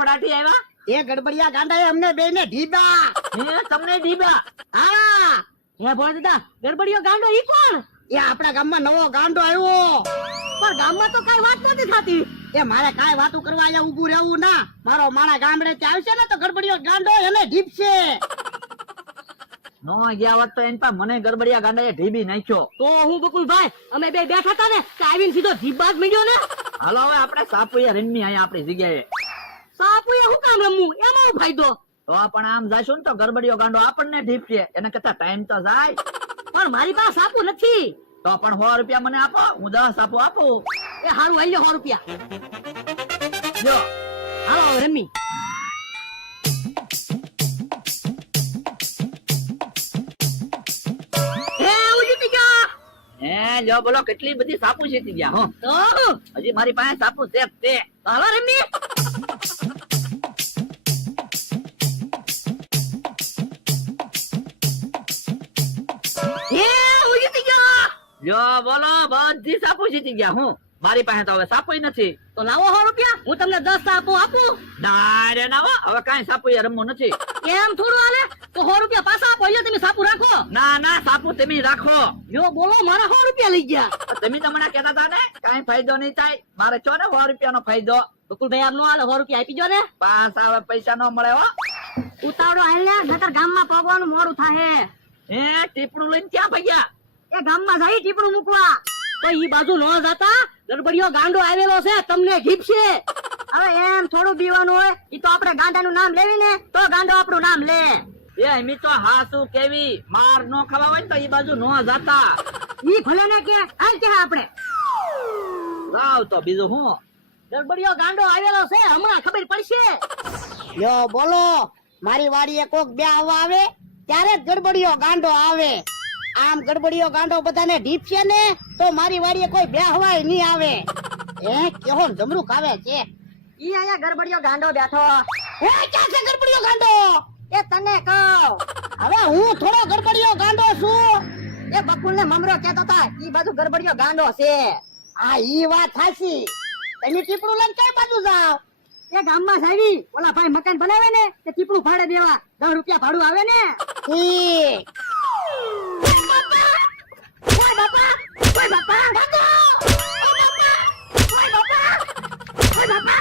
ફડાટી આવ્યા? એ ગડબડિયા ગાંડાએ અમને બે ને ઢીબા. હે તમને ઢીબા? હા હે ભોળ દાદા ગડબડિયો ગાંડો ઈ કોણ? એ આપણા ગામમાં નવો ગાંડો આવ્યો. પણ ગામમાં તો કઈ વાત નથી થતી. એ મારે કાઈ વાતું કરવા અહીંયા ઊભું રહેવું ના. મારો માણા ગામડે થી આવશે ને તો ગડબડિયો ગાંડો એને ઢીપશે નો ગયા વાત તો એની પાસે મને ગરબડિયા ગાંડાએ ઢીબી નાખ્યો. તો હું બકુલભાઈ અમે બે બેઠા હતા ને કે આવીને સીધો ઢીબા જ મીડ્યો ને. હાલો હવે આપણે સાપુએ રમી અહીંયા આપણી જગ્યાએ. સાપુએ હું કામ રમવું? એમાં હું ફાયદો? તો પણ આમ જાશું ને તો ગરબડિયો ગાંડો આપણને ઢીપશે એને કરતા ટાઈમ તો જાય. પણ મારી પાસે સાપુ નથી. તો પણ સો રૂપિયા મને આપો હું દસ આપો આપું. એ હારું આવી સો રૂપિયા. જો. હાલો રમી. જો બોલો કેટલી બધી સાપુ જીતી ગયા હો. તો હજી મારી પાસે સાપુ સેફ છે હાલો રમી. જો બોલો બધી સાપુ જીતી ગયા હું. મારી પાસે તો હવે સાપુ નથી. તો લાવો હો રૂપિયા. હું તમને દસ સાપુ આપું. ના રે ના હવે કઈ સાપુ એ રમવું નથી. કેમ થોડું હાલે? તો સો રૂપિયા પાછા આપો એટલે તમે સાપુ રાખો. ના ના સાપુ તમે રાખો. જો બોલો મારા સો રૂપિયા લઈ ગયા. તમે તમને મને કહેતા હતા ને કઈ ફાયદો નહીં થાય. મારે છો ને સો રૂપિયાનો ફાયદો. બકુલભાઈ આમ નો હાલે સો રૂપિયા આપી જો ને. પાસ આવે પૈસા ન મળે હો. ઉતાવળો હાલ ને નકર ગામમાં પગવાનું મોડું થાહે. હે ટીપડું લઈને ક્યાં ભગ્યા? એ ગામમાં જાય ટીપણું મૂકવા. તો ઈ બાજુ નો જતા? ગડબડિયો ગાંડો આવેલો છે તમને ઘીપશે હવે એમ થોડું બીવાનું હોય ઈ તો આપણે ગાંડાનું નામ લેવી ને તો ગાંડો આપણું નામ લે. એ એમી તો હાસુ કેવી માર નો ખાવા હોય ને તો એ બાજુ નો જાતા. ઈ ભલે ને કે હાલ કે આપણે. લાવ તો બીજું હું. ગડબડિયો ગાંડો આવેલો છે હમણાં ખબર પડશે. યો બોલો મારી વાડીએ કોક બે આવવા આવે ત્યારે જ ગડબડિયો ગાંડો આવે. આમ ગડબડીઓ ગાંડો બધાને ઢીપશે ને, તો મારી વાડીએ કોઈ બેહવાય નહીં આવે. એ કેવો જમરૂ ખાવે છે. ઈ આયા ગડબડીઓ ગાંડો બેઠો. હે ક્યાં છે ગડબડીઓ ગાંડો? એ તને કહું. હવે હું થોડો ગડબડીઓ ગાંડો છું. એ બકુલ ને મમરો કેતો તા, ઈ બાજુ ગડબડીઓ ગાંડો છે. આ ઈ વાત સાચી તમે ટીપડું લઈને કઈ બાજુ જાવ? એ ગામમાં જાવી ઓલા ભાઈ મકાન બનાવે ને, તે ટીપડું ભાડે દેવા. દસ રૂપિયા ભાડું આવે ને. ઠીક. বাবা